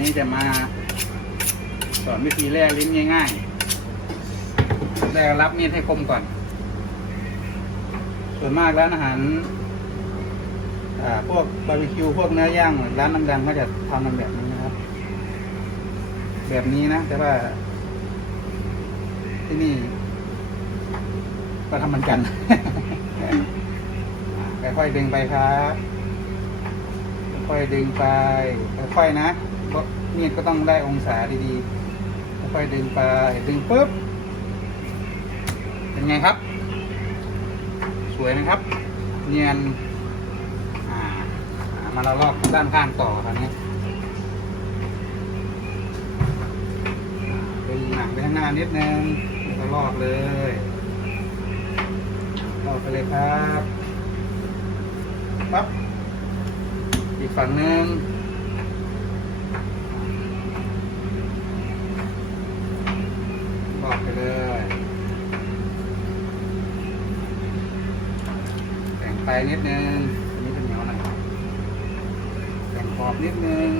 นี้จะมา สอนวิธีแล่ลิ้นง่ายๆแล่รับมีดให้คมก่อน ส่วนมากร้านอาหารพวกบาร์บีคิวพวกเนื้อย่างร้านดังๆก็จะทำกันแบบนี้นะครับ แบบนี้นะ แต่ว่าที่นี่ ก็ทำเหมือนกันค่อยๆดึงไปครับ ค่อยๆดึงไป ค่อยๆนะ เพราะมีดก็ต้องได้องศาดีๆค่อยดึงไปดึงปุ๊บ เป็นไงครับ สวยไหมครับ เนียนมาเราลอกด้านข้างต่อคราวนี้ดึงหนังไปข้างหน้านิดนึงแล้วลอกเลยลอกไปเลยครับปั๊บอีกฝั่งหนึ่ง อกไปเลยแต่งไปนิดนึงอันนี้เป็นเหนียวหน่อยแต่งขอบนิดนึง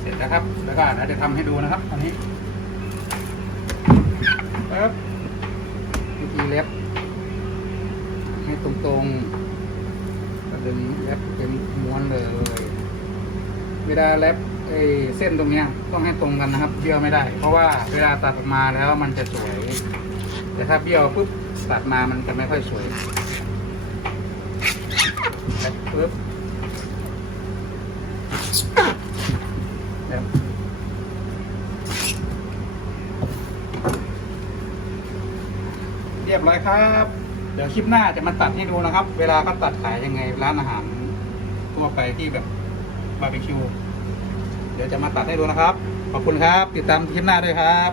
เสร็จแล้วครับ แล้วก็เดี๋ยวจะทำให้ดูนะครับอันนี้ปั๊บวิธีเล็บ ให้ตรงๆก็ดึงเล็บเป็นม้วนเลย เวลาเล็บไอ้เส้นตรงเนี้ยต้องให้ตรงกันนะครับ เบี้ยวไม่ได้ เพราะว่าเวลาตัดออกมาแล้วมันจะสวย แต่ถ้าเบี้ยวปุ๊บตัดมามันจะไม่ค่อยสวยปุ๊บครับเรียบร้อยครับ เดี๋ยวคลิปหน้าจะมาตัดให้ดูนะครับ เวลาเขาตัดขายยังไงร้านอาหารทั่วไปที่แบบบาร์บีคิว เดี๋ยวจะมาตัดให้ดูนะครับ ขอบคุณครับ ติดตามคลิปหน้าด้วยครับ